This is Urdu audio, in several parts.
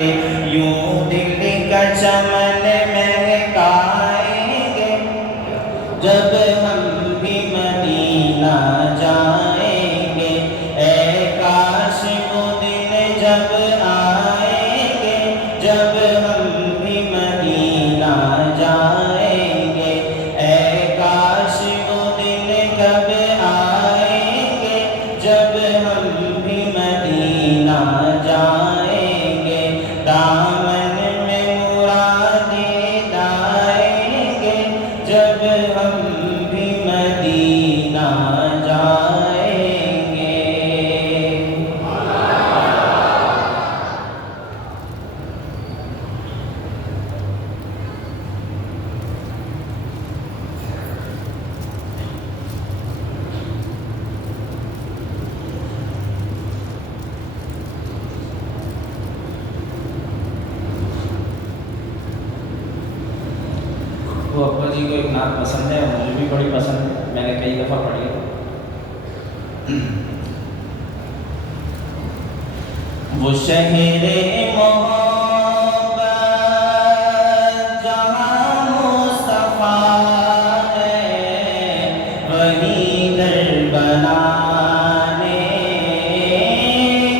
یوں دل کا چمن مہکائیں گے جب ہم بھی مدینہ جائیں گے۔ اے کاش وہ دن جب آئیں گے جب ہم بھی مدینہ جائیں گے۔ اے کاش وہ دن کب آئیں گے جب ہم بھی مدینہ جائیں گے۔ دامن میں مرادیں لائیں گے جب ہم بھی مدینہ جائیں گے۔ وہ ابا جی کو ایک نعت پسند ہے، مجھے بھی بڑی پسند ہے، میں نے کئی دفعہ پڑھی ہے۔ وہ شہر محبت جہاں مصطفیٰ ہے، وہی در بنانے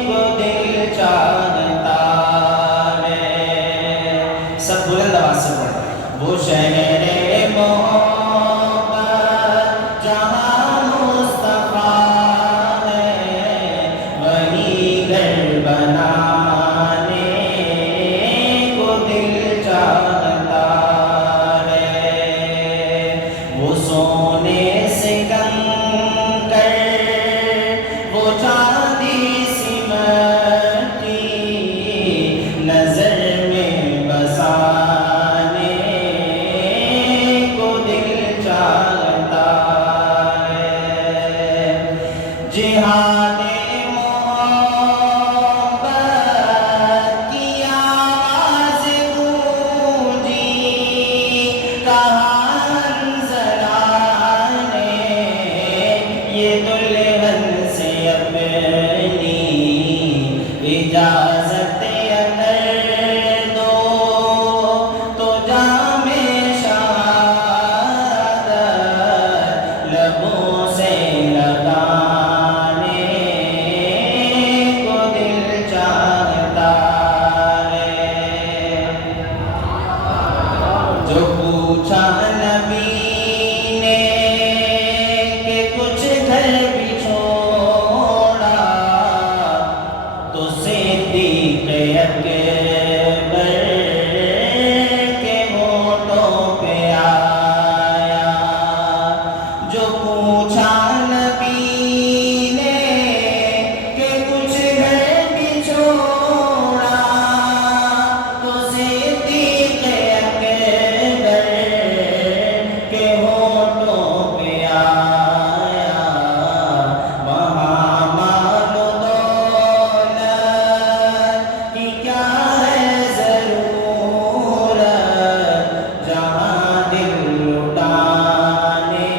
کو دل چاہتا ہے۔ سب بلند آواز سے پڑھیں۔ وہ شہر محبت جہاں مصطفیٰ ہے، وہی گھر بنانے کو دل چاہتا ہے۔ وہ سونے سے کنکر، وہ چاندی سی مٹی نظر میں بسانے کو دل چاہتا ہے۔ جہاد محبت کی آواز گونجی، کہاں حنظلہ نے یہ دلہن سے اپنی اجازت اگر دو تو جام شہادت لبوں سے لگانے کو دل چاہتا ہے۔ جو پوچھا نبی نے کہ کچھ گھر بھی چھوڑا، تو صدیق اکبر کے ہونٹوں پہ آیا۔ جو پوچھا نبی نے کہ کچھ گھر بھی چھوڑا، تو صدیق اکبر کے ہونٹوں پہ آیا۔ وہاں مال و دولت کی کیا ہے ضرورت، جہاں دل لٹانے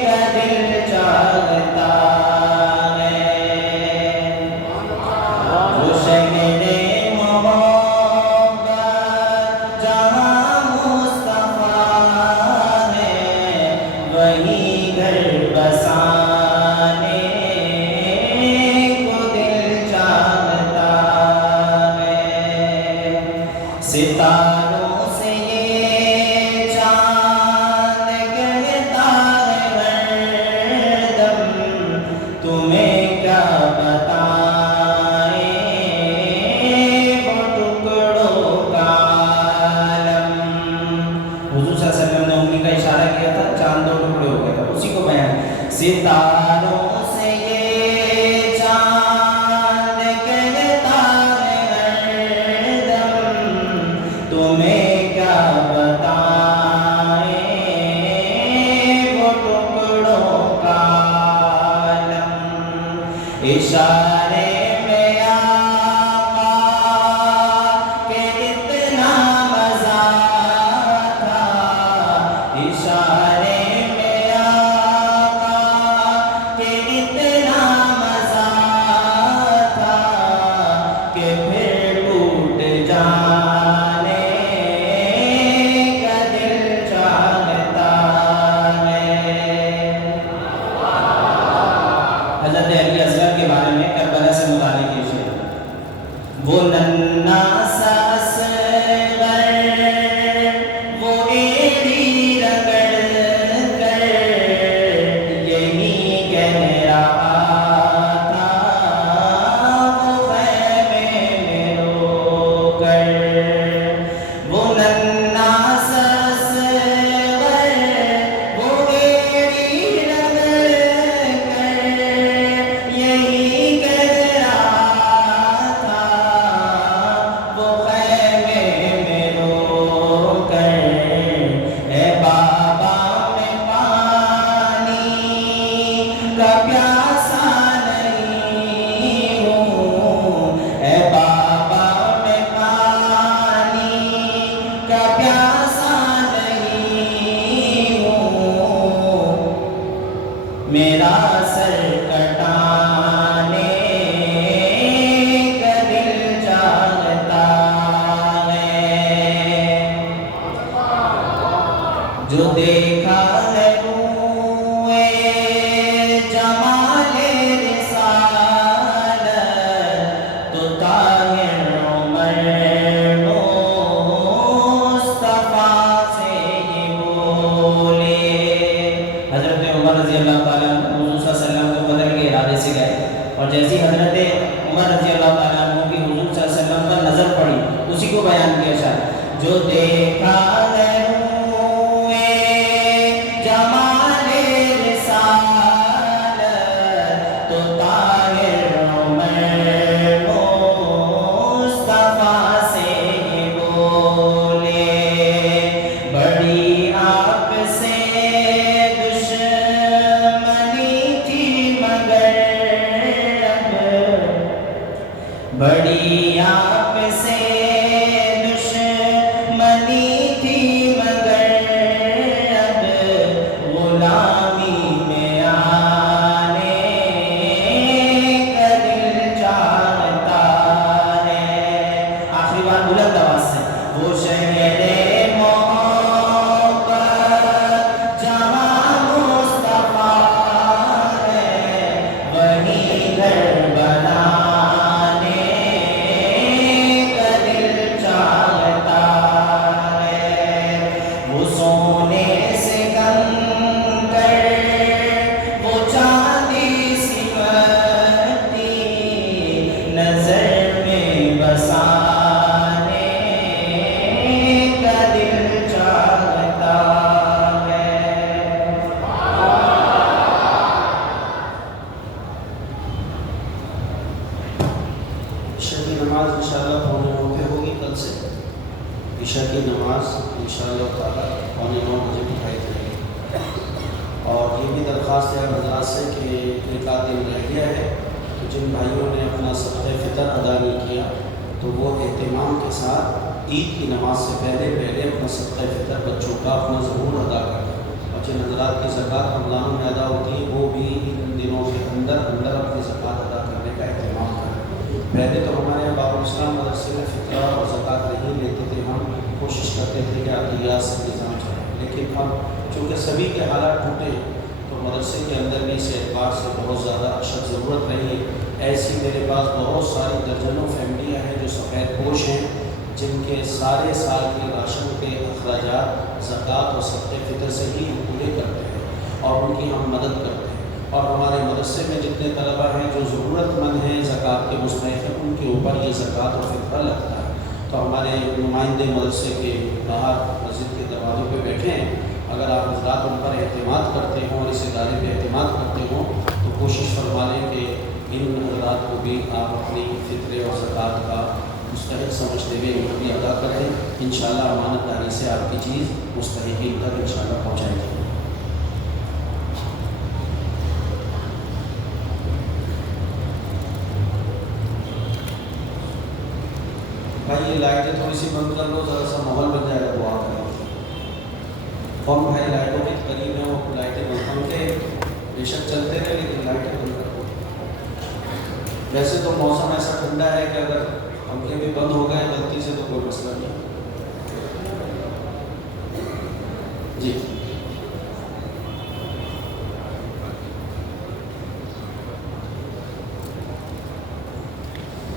کا دل چاہتا ہے۔ وہ شہر محبت جہاں مصطفیٰ ہے، وہی گھر بسانے کو دل چاہتا ہے۔ ستاروں سے یہ چاند کہتا ہے ہر دم، تمہیں کیا بتائیں وہ ٹکڑوں کا عالم۔ حضور صلی اللہ علیہ وسلم نے انگلی کا اشارہ کیا تھا، چاند دو ٹکڑے ہو گیا تھا، اسی کو بیان۔ ستاروں سے یہ چاند کہتا ہے ہر دم، تمہیں وہ ننا سا اصغر وہ ایڑی رگڑ کر یہی کہہ رہا تھا وہ خیمے میں رو کر وہ ننا سا اصغر وہ ایڑی رگڑ کر یہی کہہ رہا تھا وہ خیمے میں رو کر اے بابا میں پانی کا پیاسا نہیں ہوں اے بابا میں پانی کا پیاسا نہیں ہوں میرا سر کٹانے کا دل چاہتا ہے جو دیکھا ہے روئے جمال رسالت تو طاہر عمر مصطفیٰ سے یہ بولے حضرت عمر رضی اللہ تعالیٰ عنہ حضور صلی اللہ علیہ وسلم کو بدل کے ارادے سے گئے اور جیسی حضرت عمر رضی اللہ تعالیٰ عنہ کی حضور صلی اللہ علیہ وسلم پر نظر پڑی اسی کو بیان کیا شاید جو دیکھا ہے روئے جمال رسالت تو طاہر عمر مصطفیٰ سے یہ بولے بڑی آپ سے دشمنی تھی مگر اب بڑی آپ سے دشمنی تھی مگر اب غلامی میں آنے کا دل چاہتا ہے آخری بار بلند آواز سے وہ شہر محبت جہاں مصطفیٰ ہے وہی گھر بنانے کا دل چاہتا ہے وہ سونے سے گن کر وہ چاندی سمتی نظر میں بسانے کا دل چاہتا ہے عشاء کی نماز انشاءاللہ پونے 9 پہ ہوگی کل سے عشاء کی نماز انشاءاللہ تعالیٰ پونے 9 بجے اٹھائی جائے گی اور یہ بھی درخواست ہے حضرات سے کہ ایک آدھ دن رہ گیا ہے تو جن بھائیوں نے اپنا صدقہ فطر ادا نہیں کیا تو وہ اہتمام کے ساتھ عید کی نماز سے پہلے اپنا صدقہ فطر بچوں کا اپنا ضرور ادا کریں اور جن حضرات کی زکوٰۃ رمضان میں ادا ہوتی ہے وہ بھی ان دنوں کے اندر اپنی زکوٰۃ ادا کرنے کا اہتمام کریں پہلے تو ہمارے یہاں باب الاسلام مدرسے میں فطرہ اور زکوٰۃ نہیں لیتے تھے ہم کوشش کرتے تھے کہ عطیات سے نظام چلے لیکن اب چونکہ سبھی کے حالات ٹوٹے تو مدرسے کے اندر بھی سے اعتبار سے بہت زیادہ اشد ضرورت رہی ایسی میرے پاس بہت ساری درجنوں فیملیاں ہیں جو سفید پوش ہیں جن کے سارے سال کے راشن کے اخراجات زکوٰۃ اور صدقہ فطر سے ہی ہم پورے کرتے ہیں اور ان کی ہم مدد کرتے ہیں اور ہمارے مدرسے میں جتنے طلبہ ہیں جو ضرورت مند ہیں زکوٰۃ کے مستحق ہیں ان کے اوپر یہ زکوٰۃ اور فطرہ لگتا ہے تو ہمارے نمائندے مدرسے کے باہر مسجد کے دروازوں پہ بیٹھے ہیں اگر آپ حضرات ان پر اعتماد کرتے ہوں اور اس ادارے پہ اعتماد کرتے ہوں تو کوشش فرما لیں کہ ان حضرات کو بھی آپ اپنی فطرے اور زکوٰۃ کا مستحق سمجھتے ہوئے ان کو بھی ادا کریں انشاءاللہ امانت داری سے آپ کی چیز مستحقین تک انشاءاللہ پہنچائیں گے بھائی یہ لائٹیں تھوڑی سی بند کر لو ذرا سا ماحول بن جائے گا دعا کریں کون بھائی لائٹوں کے قریب ہیں وہ لائٹیں بند پنکھے بے شک چلتے رہے لیکن لائٹیں بند کر دو ویسے تو موسم ایسا ٹھنڈا ہے کہ اگر پنکھے بھی بند ہو گئے غلطی سے تو کوئی مسئلہ نہیں جی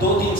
2-3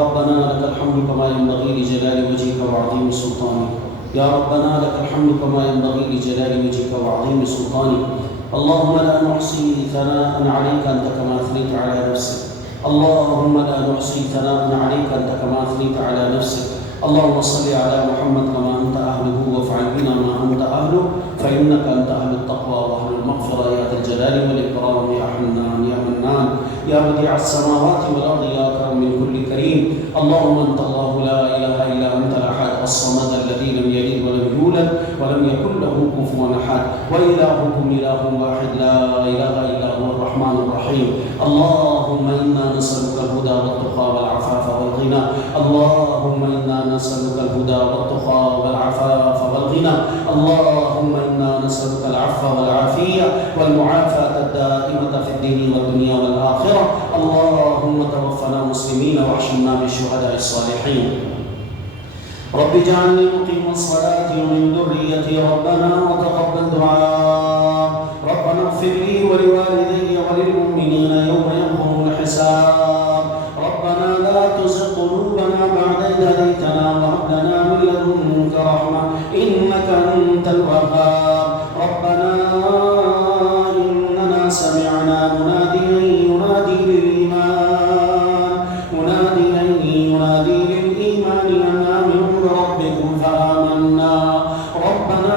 ربنا لك الحمد كما ينبغي لجلال وجهك وعظيم سلطانك. يا ربنا لك الحمد كما ينبغي لجلال وجهك وعظيم سلطانك. اللهم لا نحصي ثناء عليك أنت كما أثنيت على نفسك. اللهم لا نحصي ثناء عليك أنت كما أثنيت على نفسك. اللهم صل على محمد كما أنت أهله وافعل بنا ما أنت أهله فإنك أنت أهل التقوى وأهل المغفرة يا ذا الجلال والإكرام يا حنان يا منان يا بديع السماوات والأرض يا أكرم من كل كريم. اللهم أنت الله لا إله إلا أنت الأحد الصمد الذي لم يلد ولم يولد ولم يكن له كفوا أحد وإلهكم إله واحد لا إله إلا هو الرحمن الرحيم. اللهم إنا نسألك الهدى والتقى والعفاف والغنى. اللهم إنا نسألك الهدى والتقى والعفاف والغنى. اللهم إنا نسألك العفو والعافية والمعافاة الدائمة في الدين والدنيا والآخرة. اللهم توفنا مسلمين واحشرنا بالشهداء الصالحين. رب اجعلني مقيم الصلاة ومن ذريتي ربنا وتقبل دعاء. ربنا اغفر لي ولوالدي وللمؤمنين يوم يقوم الحساب. ربنا لا تزغ قلوبنا بعد إذ هديتنا وهب لنا من لدنك رحمة إنك أنت الوهاب. ربنا إننا سمعنا مناديا ينادي للإيمان أن آمنوا بربكم فآمنا. ربنا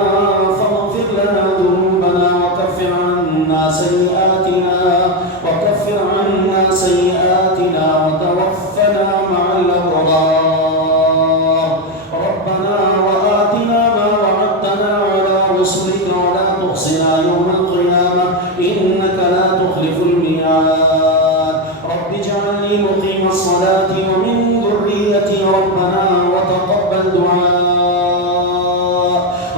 فاغفر لنا ذنوبنا وكفر عنا سيئاتنا وتوفنا مع الأبرار. ربنا وآتنا ما وعدتنا على رسلك ولا تخزنا يوم القيامة إنك لا تخلف الميعاد. رب اجعلني مقيم الصلاة ومن ذريتي ربنا وتقبل دعاء.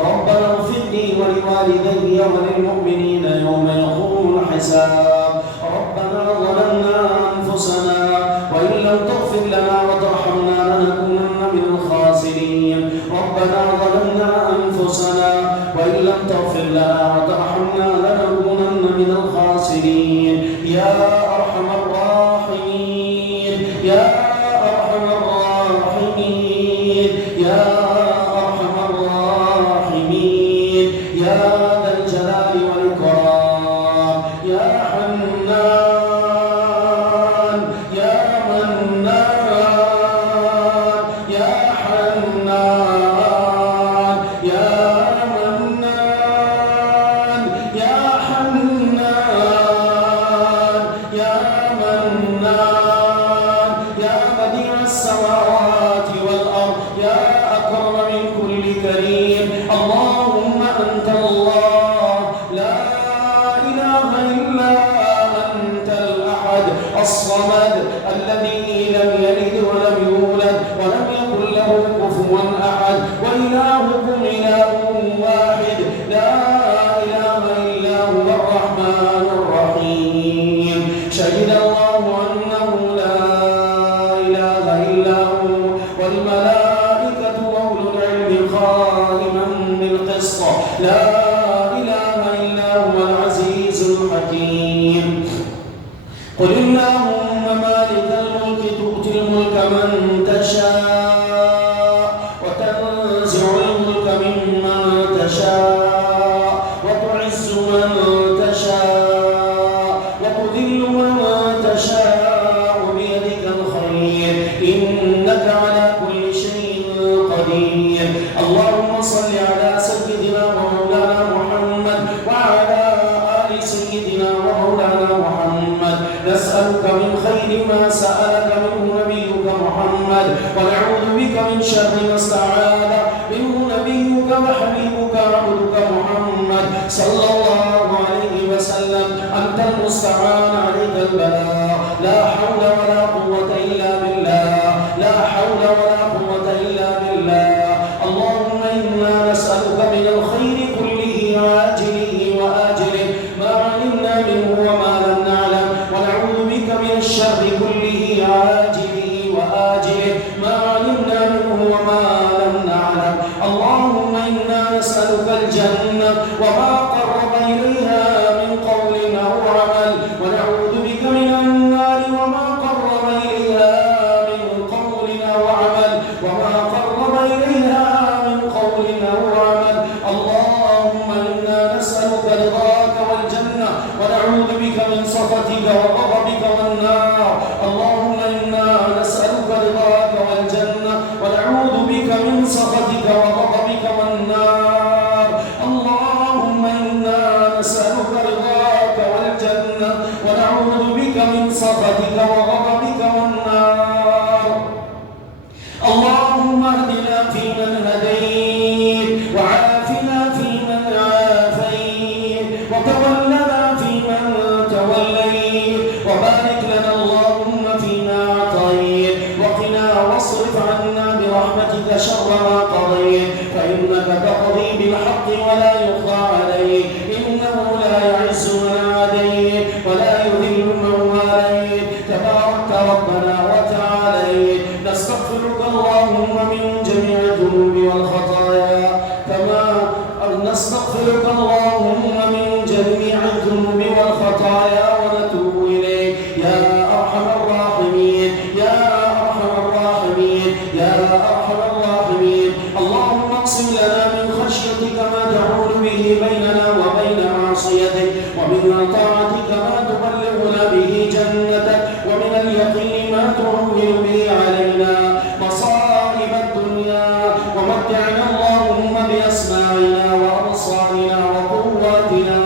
ربنا اغفر لي ولوالدي وللمؤمنين يوم يقوم الحساب. ربنا ظلمنا أنفسنا وإن لم تغفر لنا وترحمنا لنكونن من الخاسرين. ربنا ظلمنا أنفسنا وإن لم تغفر لنا وترحمنا لنكونن من الخاسرين. يا أرحم الراحمين يا أرحم الراحمين يا أرحم الراحمين يا ذا الجلال والإكرام يا حنان يا منان يا حنان يا منان يا حنان يا منان يا بديع السماوات والأرض يا أكرم من كل كريم. اللهم أنت الله لا إله إلا أنت الأحد الصمد الذي لم يلد ولم يولد ولم يكن له كفوا أحد وإلهكم إله واحد لا إله إلا هو الرحمن الرحيم. شهد الله أنه لا إله إلا هو والملائكة وأولو العلم قائما بالقسط لا إله إلا هو العزيز الحكيم. قل اللهم مالك الملك تؤتي الملك من تشاء وتنزع الملك ممن تشاء وتعز من تشاء وتذل من تشاء بيدك الخير إنك على كل شيء قدير. اللهم صل على سيدنا ومولانا محمد وعلى آل سيدنا ومولانا محمد. نسألك من خير ما سألك منه نبيك محمد ونعوذ بك من شر ما استعاذ منه نبيك وحبيبك عبدك محمد صلى الله عليه وسلم. أنت المستعان عليك البلاء لا حول ولا قوة إلا بالله لا حول ولا قوة إلا بالله. اللهم إنا نسألك من الخير كله عاجله وآجله ما علمنا منه وما لم نعلم ونعوذ بك من الشر كله عاجله وآجله ما علمنا منه وما لم نعلم. اللهم إنا نسألك الجنة وما قرب إليها من قول أو عمل ونعوذ اهدنا فيمن هديت وعافنا فيمن عافيت وتولنا فيمن توليت وبارك لنا اللهم فيما أعطيت وقنا واصرف عنا برحمتك شر ما قضيت فإنك تقضي بالحق ولا يقضى عليك إنه لا يعز من عاديت ولا يذل من واليت تبارك ربنا وتعاليت نستغفرك اللهم من جميع الذنوب والخطايا نستغفرك اللهم من جميع الذنوب والخطايا ونتوب إليك يا أرحم الراحمين يا أرحم الراحمين يا أرحم الراحمين اللهم اقسم لنا من خشيتك ما تحول به بيننا وبين معصيتك ومن طاعتك ما تبلغنا به جنتك ومن اليقين ما تهون به علينا مصائب الدنيا ومتعنا اللهم بأسماعنا وأبصارنا وقواتنا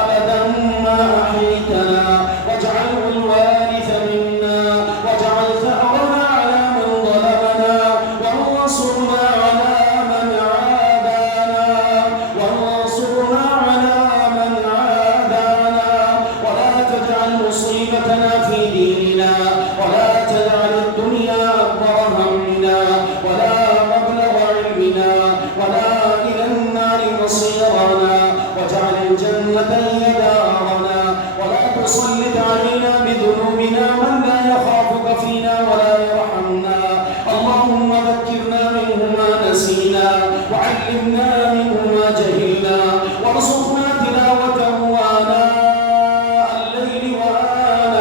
أبدا ما أحييتنا واجعله الوارث منا واجعل ثأرنا على من ظلمنا وانصرنا على من عادانا وانصرنا على من عادانا ولا تجعل مصيبتنا في ديننا ولا تجعل الدنيا أكبر همنا ولا مبلغ علمنا ولا إلى النار مصيرنا واجعل الجنة هي دارنا ولا تسلط علينا بذنوبنا من لا يخافك فينا ولا يرحمنا اللهم ذكرنا منه ما نسينا وعلمنا منه ما جهلنا وارزقنا تلاوته آناء الليل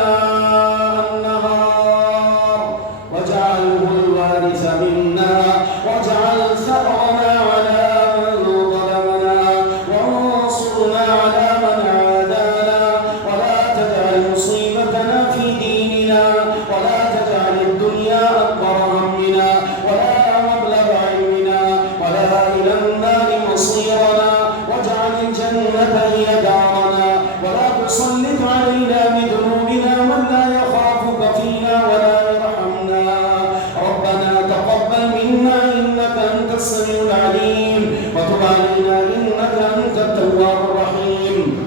وآناء النهار واجعله الوارث منا واجعل ثأرنا على من ظلمنا وانصرنا على من عادانا ولا تجعل مصيبتنا في ديننا ولا تجعل الدنيا أكبر همنا ولا مبلغ علمنا ولا إلى النار مصيرنا واجعل الجنة هي دارنا ولا تسلط علينا بذنوبنا من لا يخافك فينا ولا يرحمنا ربنا تقبل منا إنك أنت السميع العليم وتب علينا إنك أنت التواب الرحيم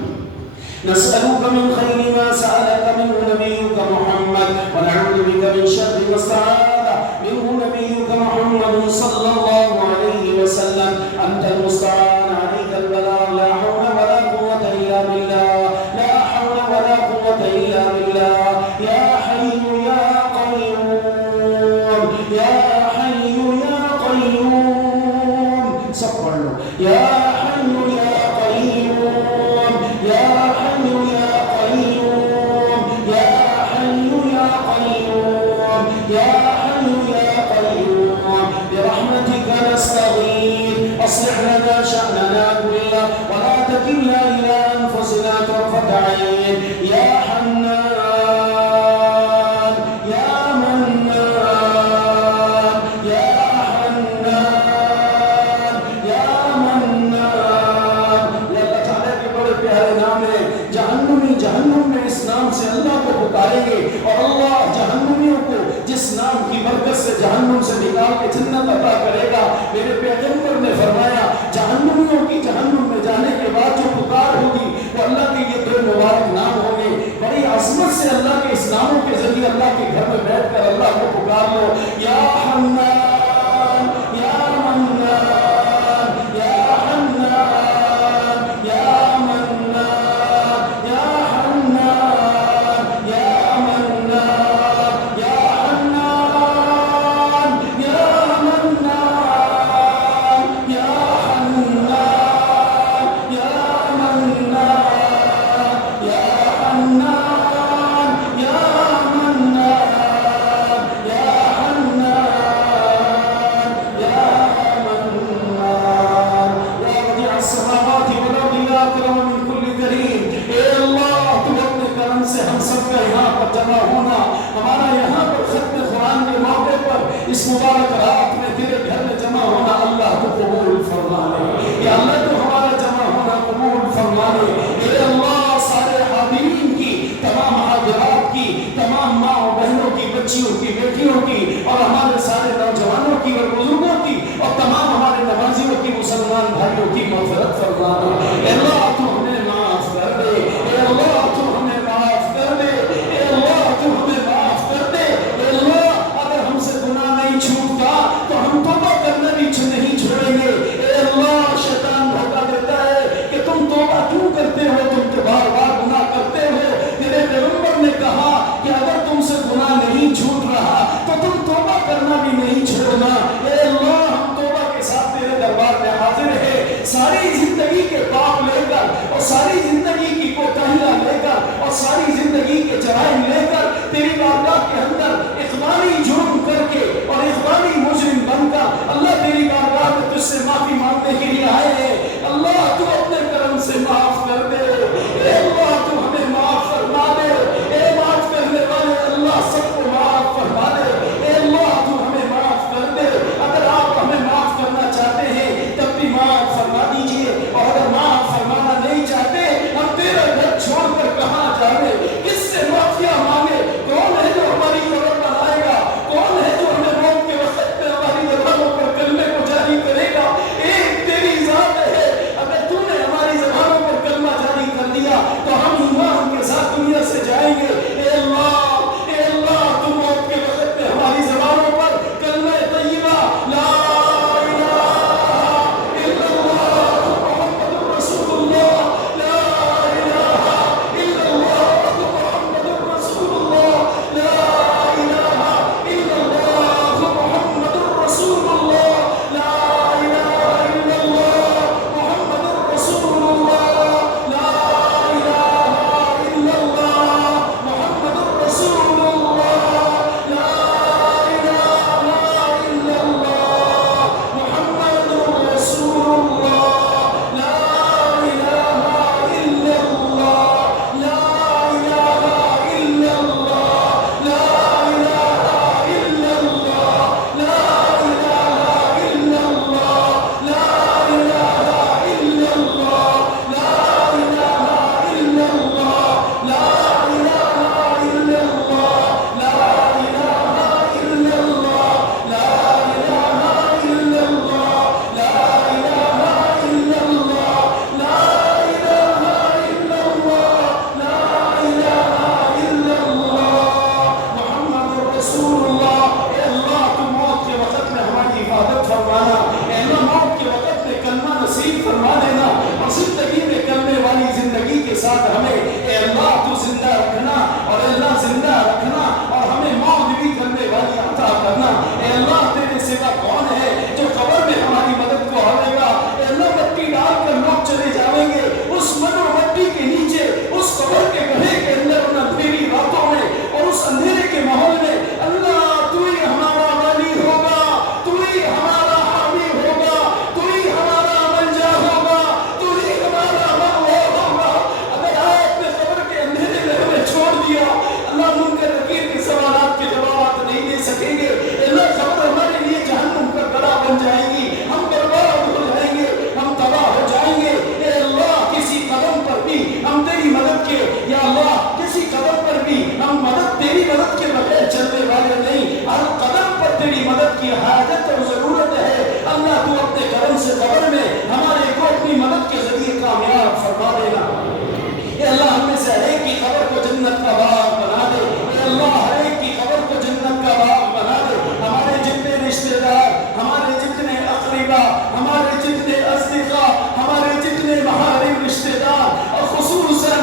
نسألك من خير ما سألك منه نبيك محمد ونعوذ بك من شر ما استعاذ منه نبيك محمد صلى الله عليه وسلم أنت المستعان عليك البلاغ لا حول ولا قوة إلا بالله لا حول ولا قوة إلا بالله يا حي يا قيوم يا حي يا قيوم صبر له يا حي يا قيوم يا حي يا قيوم يا حي يا قيوم يا حي يا قيوم برحمتك نستغيث أصلح لنا شأننا كله ولا تكلنا إلى أنفسنا طرفة عين يا حنان يا منان يا حنان يا منان یا اللہ تعالیٰ کے بڑے پیارے نام ہے جہنم میں اس نام سے اللہ کو پکاریں گے اور اللہ جہنمیوں کو جس نام کی برکت سے جہنم سے نکال کے جنت عطا کرے گا میرے پیغمبر نے فرمایا جہنمیوں کی جہنم میں جانے کے بعد جو پکار ہوگی وہ اللہ کے یہ دو مبارک نام ہوں گے بڑی عظمت سے اللہ کے اس ناموں کے ذریعے اللہ کے گھر میں بیٹھ کر اللہ کو پکار لو یا حنان یا منان یا حنان یا منان یا حنان یا منان یا حنان یا منان یا حنان یا منان یا حنان یا منان یا حنان یا منان یا بدیع السماوات والارض یا اکرم من کل کریم اے اللہ تو اپنے کرم سے ہم سب کا یہاں پر جمع ہونا ہمارا یہاں پر ختم قرآن کے موقع پر اس مبارک رات میں تیرے گھر میں جمع ہونا اللہ تو قبول فرما لے یا اللہ تو ہمارا جمع ہونا قبول فرما لے اے اللہ سارے حاضرین کی تمام حاضرات کی تمام ماں و بہنوں کی بچیوں کی بیٹیوں کی اور ہمارے سارے نوجوانوں کی اور بزرگوں کی طیبہ، ہمارے جتنے اصدقاء، ہمارے جتنے محارم رشتہ دار، اور خصوصاً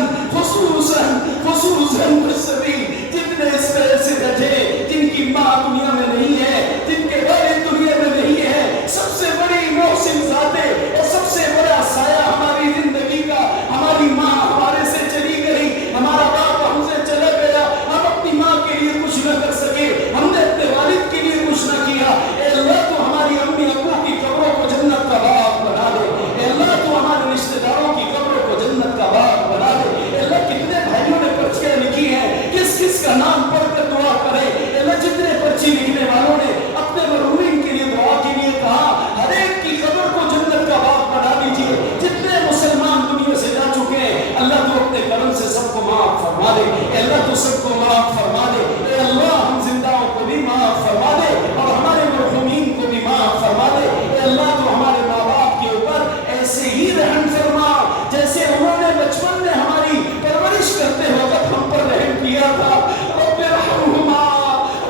سبھی جتنے اس پہ ایسے رجے جن کی ماں دنیا میں نہیں ہے، جن کے والد دنیا میں نہیں ہے، سب سے بڑی محسن ذاتیں اور سب سے بڑا سایہ ہماری زندگی کا، ہماری ماں ہمارے سے چلی گئی، ہمارا باپ ہم سے چلا گیا، ہم اپنی ماں کے لیے کچھ نہ کر سکے، ہم نے اپنے والد کے لیے کچھ نہ کیا، اے اللہ تو ہماری امی ابو کی قبروں کو جنت کا باغ بنا دے، اے اللہ تو ہمارے رشتہ داروں کی قبروں کو جنت کا باغ بنا دے، اے اللہ کتنے بھائیوں نے پرچیاں لکھی ہیں، کس کس کا نام پڑھ کر دعا کرے، اے اللہ جتنے پرچی لکھنے والوں نے اپنے مرحومین کے لیے دعا کے لیے کہا، ہر ایک کی قبر کو جنت کا باغ بنا دیجیے، جتنے مسلمان دنیا سے جا چکے ہیں اللہ تو اپنے کرم سے سب کو معاف فرما دے، اے اللہ تو سب کو معاف فرما دے، اے اللہ ہم زندہوں کو بھی معاف فرما دے اور ہمارے مرحومین کو بھی معاف فرما دے، اے اللہ تو ہمارے ماں باپ کے اوپر ایسے ہی رحم فرما جیسے انہوں نے بچپن میں ہماری پرورش کرتے وقت ہم پر رحم کیا تھا، رب ارحمہما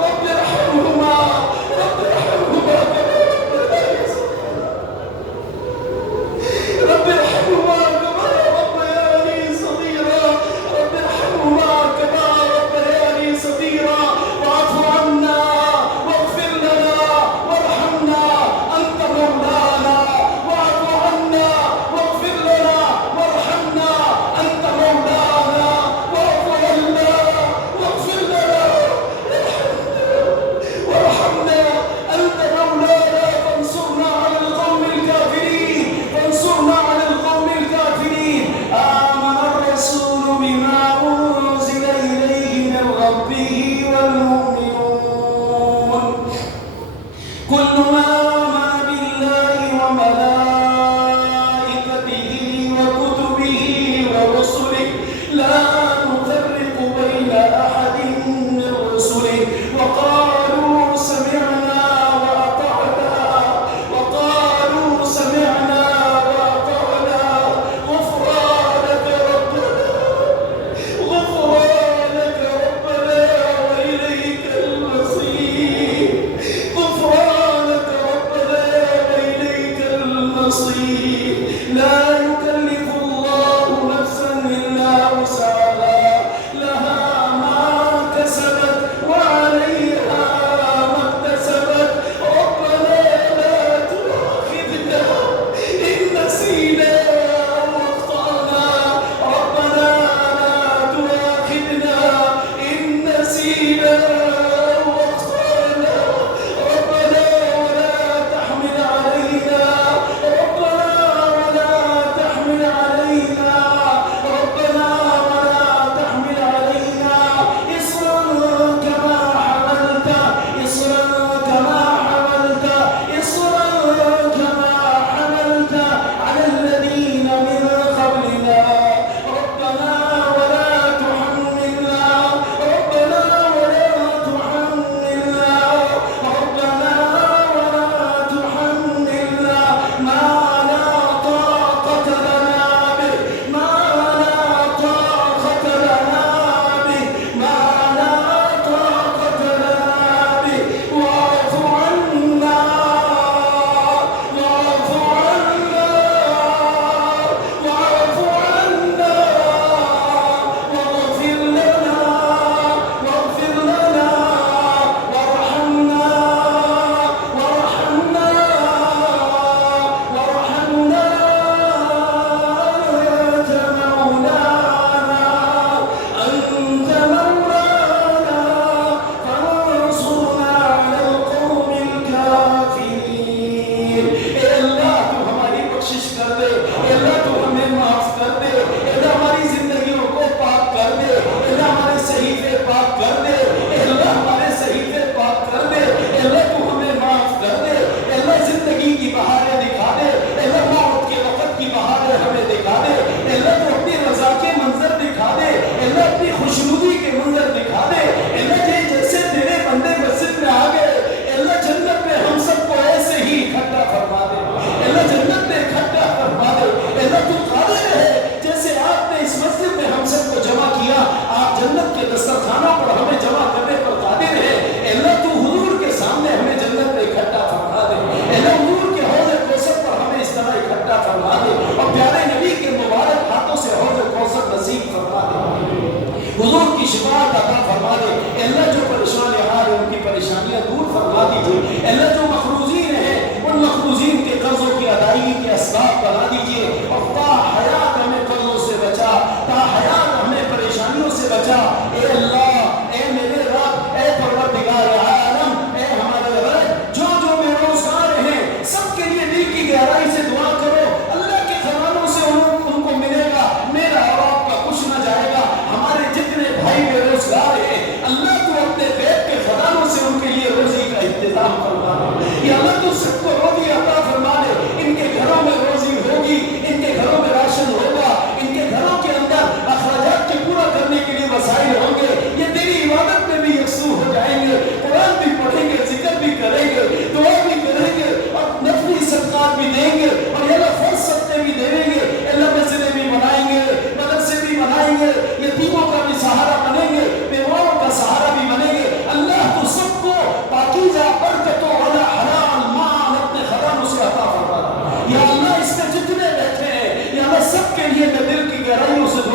رب ارحمہما رب ارحمہما رب ارحمہما كما ربياني صغيرا رب ارحمهما كما ربياني صغيرا واعف عنا واغفر لنا وارحمنا أنت مولانا واعف عنا واغفر لنا وارحمنا أنت مولانا واعف عنا واغفر لنا وارحمنا أنت مولانا فانصرنا على القوم الكافرين فانصرنا على القوم الكافرين آمن الرسول بما أنزل إليه من ربه والمؤمنون كل آمن بالله وملائكته وكتبه ورسله لا نفرق بين أحد من رسله وقالوا سمعنا وأطعنا وقالوا سمعنا وأطعنا غفرانك ربنا وإليك المصير غفرانك ربنا وإليك المصير لا يكلف الله نفسا إلا وسعها لها ما كسبت وعليها ما اكتسبت ربنا لا تؤاخذنا إن نسينا أو أخطأنا ربنا لا تؤاخذنا إن نسينا أو أخطأنا ربنا ولا تحمل علينا ربنا ولا تحمل علينا ربنا ولا تحمل علينا إصرا كما حملت إصرا كما حملت إصرا كما حملت على الذين من قبلنا ربنا ولا تحملنا ربنا ولا تحملنا ربنا ولا تحملنا ما لا طاقة لنا به ما لا طاقة لنا به ما لا طاقة لنا به واعف عنا واعف عنا واعف عنا واغفر لنا وارحمنا وارحمنا أنت مولانا فانصرنا على القوم الكافرين اے اللہ تو ہماری بخشش کر دے اے اللہ تو ہمیں معاف کر دے اے اللہ ہماری زندگیوں کو پاک کر دے اے اللہ ہمارے صحیفے پاک کر دے اے اللہ ہمارے صحیفے پاک کر دے اے اللہ تو ہمیں معاف کر دے اے اللہ زندگی کی بہاریں دکھا دے اے اللہ موت کے وقت کی بہاریں ہمیں دکھا دے اے اللہ تو اپنی رضا کے منظر دکھا دے اے اللہ اپنی خوشنودی کے منظر دکھا دے اے اللہ جیسے تیرے بندے مسجد میں آ گئے اے اللہ جنت میں ہم سب کو ایسے ہی اکٹھا فرما دے اے اللہ جنت میں اکٹھا فرما دے اے اللہ تو قادر ہے جیسے آپ نے اس مسجد میں ہم سب کو جمع کیا آپ جنت کے دسترخوانوں پر ہمیں جمع کرنے پر قادر ہے اے اللہ تو حضور کے سامنے ہمیں جنت میں اکٹھا فرما دے اے اللہ حضور کے حوض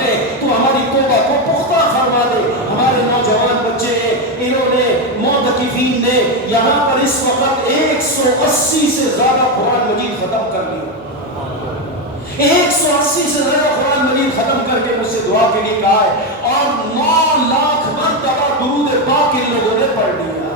دے، تو ہماری توبہ کو پختہ فرما دے۔ ہمارے نوجوان بچے انہوں نے معتکفین نے یہاں پر اس وقت 180 سے زیادہ قرآن مجید ختم کر لی، 180 سے زیادہ قرآن مجید ختم کر کے مجھ سے دعا کے لیے کہا ہے، اور 9 لاکھ مرتبہ درود پاک ان لوگوں نے پڑھ لیا۔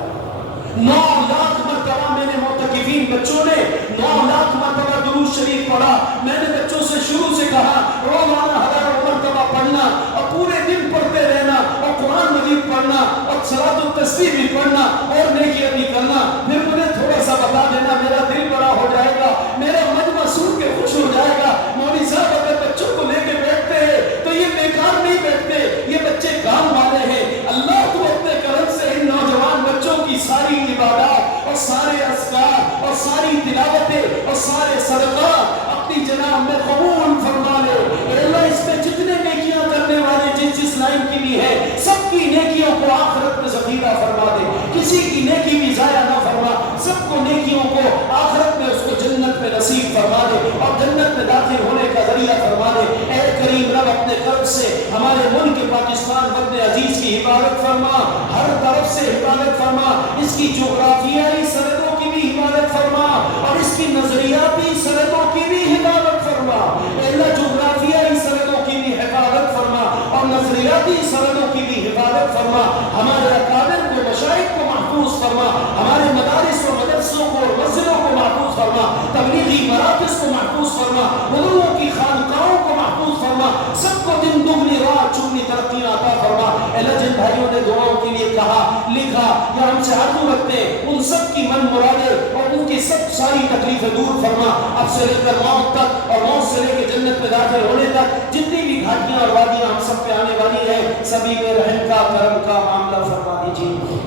9 لاکھ مرتبہ میرے معتکفین بچوں نے 9 لاکھ مرتبہ درود شریف پڑھا۔ میں نے بچوں سے شروع سے کہا روزانہ ہزاروں مرتبہ پڑھنا، اور پورے دن پڑھتے رہنا، اور قرآن مجید پڑھنا، اور صلاۃ التسبیح بھی پڑھنا، اور نیکیاں بھی کرنا۔ پھر مجھے تھوڑا سا بتا دینا، میرا دل بڑا ہو جائے گا، میرا مجمع سن کے خوش ہو جائے گا۔ مولوی صاحب اگر بچوں کو لے کے بیٹھتے ہیں تو یہ بیکار نہیں بیٹھتے، یہ بچے کام والے ہیں۔ اللہ تو اپنے کرم سے ان نوجوان بچوں کی ساری عبادات اور سارے اذکار اور ساری تلاوتیں اور سارے صدقات اپنی جناب میں قبول فرما لے۔ اے اللہ اس میں جتنے نیکیاں کرنے والے جس لائن کی بھی ہے، سب کی نیکیوں کو آخرت میں ذخیرہ فرما دے، کسی کی نیکی بھی ضائع نہ فرما، سب کو نیکیوں کو آخرت میں اس کو جنت میں نصیب فرما دے اور جنت میں داخل ہونے کا ذریعہ فرما دے۔ اے کریم رب اپنے کرم سے ہمارے ملک پاکستان وطن عزیز کی حفاظت فرما، ہر طرف سے حفاظت فرما، اس کی جغرافیائی سرحدوں کی بھی حفاظت فرما اور اس کی نظریاتی سرحدوں کی بھی حفاظت فرما۔ اے اللہ جغرافیائی سرحدوں کی بھی حفاظت فرما اور نظریاتی سرحدوں کی بھی حفاظت فرما۔ ہمارے اکابر کو مشائخ کو محفوظ فرما، ہمارے مدارس و مدرسوں کو اور مسجدوں کو محفوظ فرما، تبلیغی مراکز کو محفوظ فرما، علماء کی خانقاہوں کو محفوظ فرما، سب کو دن دگنی رات چگنی ترقی عطا فرما۔ اے اللہ جن بھائیوں نے دعاؤں کے لیے کہا لکھا یا ہم سے عرض رکھتے ہیں، ان سب کی من مرادیں اور ان کی سب ساری تکلیفیں دور فرما۔ اب سے لے کر موت تک اور موت سے لے کے جنت میں داخل ہونے تک جتنی بھی گھاٹیاں اور وادیاں ہم سب پہ آنے والی ہیں، سبھی میں رحم کا کرم کا معاملہ فرما دیجیے۔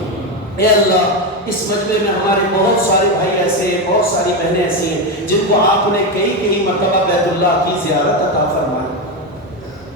اے اللہ اس مجمع میں ہمارے بہت سارے بھائی ایسے ہیں، بہت ساری بہنیں ایسی ہیں جن کو آپ نے کئی مرتبہ بیت اللہ کی زیارت عطا فرمائی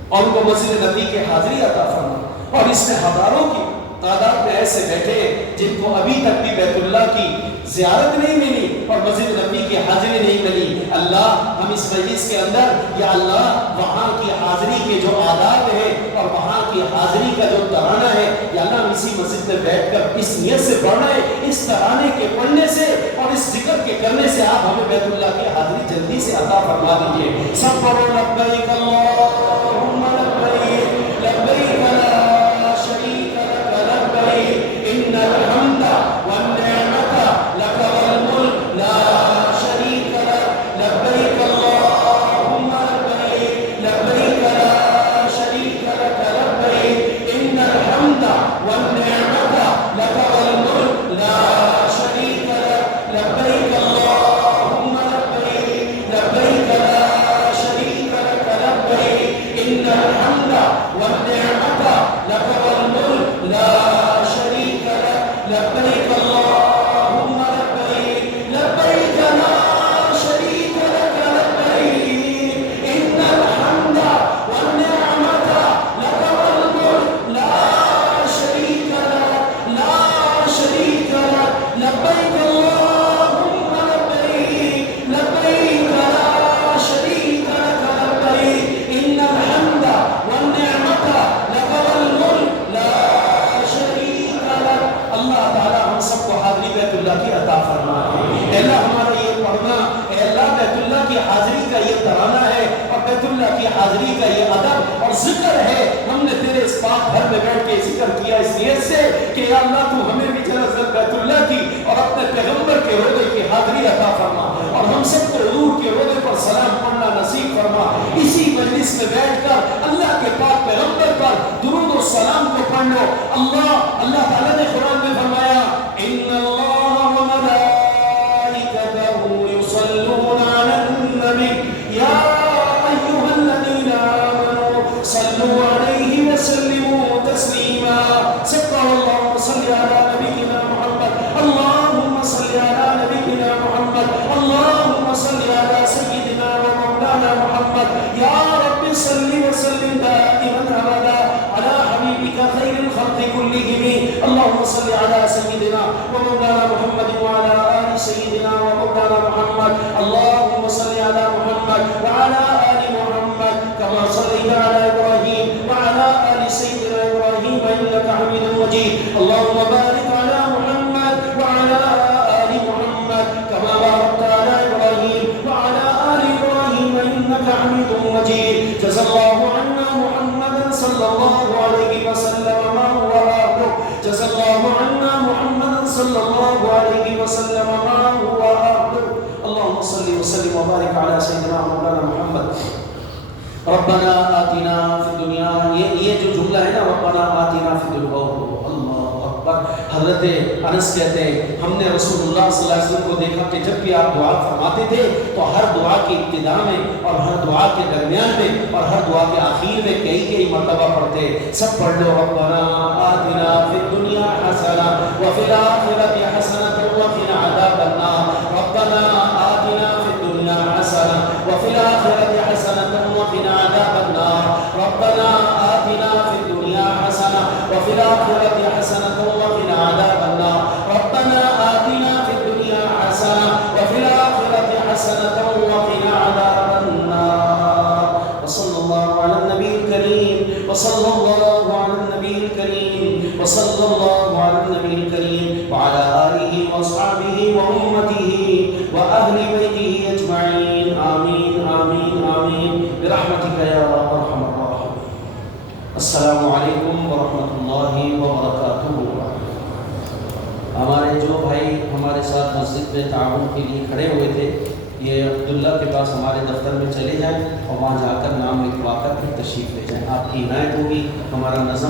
اور ان کو مسجد نبی کے حاضری عطا فرمائی، اور اس میں ہزاروں کی تعداد میں ایسے بیٹھے جن کو ابھی تک بھی بیت اللہ کی زیارت نہیں ملی اور مسجد نبی کی حاضری نہیں ملی۔ اللہ ہم اس مجلس کے اندر یا اللہ وہاں کی حاضری کے جو آداب ہیں اور وہاں کی حاضری کا جو ترانہ ہے، یا اللہ ہم اسی مسجد میں بیٹھ کر اس نیت سے پڑھنا ہے، اس ترانے کے پڑھنے سے اور اس ذکر کے کرنے سے آپ ہمیں بیت اللہ کی حاضری جلدی سے عطا فرما دیجیے۔ سب پڑھو لبیک اللہم لبیک لبیک لا شریک لک لبیک ان الحمد والنعمت لک والملک لا شریک لک لبیک اللہم لبیک لبیک لا شریک لک لبیک ان الحمد والنعمت لک والملک لا شریک لک لبیک اللہم لبیک لبیک لا شریک لک لبیک ان الحمد والنعمت لک والملک لا شریک لک لبیک اللہم لبیک لبیک لا شریک لک لبیک ان الحمد والنعمت لک والملک لا شریک لک لا شریک لک لبیک اللہم لبیک لبیک لا شریک لک لبیک ان الحمد والنعمت لک والملک لا شریک لک۔ اللہ تعالی ہم سب کو حاضری بیت اللہ کی عطا فرمائے۔ اے اللہ ہمارا یہ پڑھنا، اے اللہ بیت اللہ کی حاضری کا یہ ترانہ ہے اور بیت اللہ کی حاضری کا یہ ادب اور ذکر ہے، ہم نے تیرے اس پاک گھر میں بیٹھ کے ذکر کیا اس نیت سے کہ یا اللہ تو ہمیں بھی جنازت بیت اللہ کی اور اپنے پیغمبر کے روضے کی حاضری عطا فرما اور ہم سب کو حضور کے روضے پر سلام پڑھنا نصیب فرما۔ اسی مجلس میں بیٹھ کر اللہ کے پاک پیغمبر پر درود و سلام کو پڑھ لو۔ اللہ تعالیٰ نے قرآن میں فرمایا ان اللہ و ملائکتہ یصلون علی النبی یا ایھا الذین آمنوا صلوا علیہ وسلموا تسلیما۔ سبح اللہم صلی علی نبینا محمد اللہم صلی علی نبینا محمد اللہم صلی علی سیدنا و مولانا محمد یا رب صلی وسلم دائما ابدا علی حبیبک خیر الخلق کلہم اللہم صلی علی سیدنا و مولانا محمد وعلی آل سیدنا و مولانا محمد اللہم صلی علی محمد وعلی آل محمد کما صلیت علی ابراہیم مجيد اللهم بارك على محمد وعلى آل محمد كما باركت على إبراهيم وعلى آل إبراهيم إنك حميد مجيد جزا الله عنا محمدا صلى الله عليه وسلم ما هو أهله جزا الله عنا محمدا صلى الله عليه وسلم ما هو أهله اللهم صل وسلم وبارك على سيدنا مولانا محمد ربنا آتنا في الدنيا یہ جو جملہ ہے نا ربنا آتنا في الدنيا اللہ اکبر حضرت انس کہتے ہیں ہم نے رسول اللہ صلی اللہ علیہ وسلم کو دیکھا کہ جب بھی آپ دعا فرماتے تھے تو ہر دعا کی ابتدا میں اور ہر دعا کے درمیان میں اور ہر دعا کے آخر میں کئی مرتبہ پڑھتے سب پڑھ لو ربنا آتنا في الدنيا حسنة وفي الآخرة حسنة وقنا عذاب النار ربنا آتنا في الدنيا حسنة وفي الآخرة حسنة وقنا عذاب النار ربنا آتنا في الدنيا حسنة وفي الآخرة حسنة وقنا عذاب النار ربنا آتنا في الدنيا حسنة وفي الآخرة حسنة وقنا عذاب النار وصلى الله على النبي الكريم وصلى الله على النبي الكريم وصلى الله على النبي الكريم وعلى آله وأصحابه وأمته وأهل بيته أجمعين آمين آمين آمين برحمتك يا أرحم الراحمين السلام علیکم ورحمۃ اللہ وبرکاتہ ہمارے جو بھائی ہمارے ساتھ مسجد میں تعاون کے لیے کھڑے ہوئے تھے یہ عبداللہ کے پاس ہمارے دفتر میں چلے جائیں اور وہاں جا کر نام لکھوا کر پھر تشریف لے جائیں آپ کی عنایت ہوگی ہمارا نظم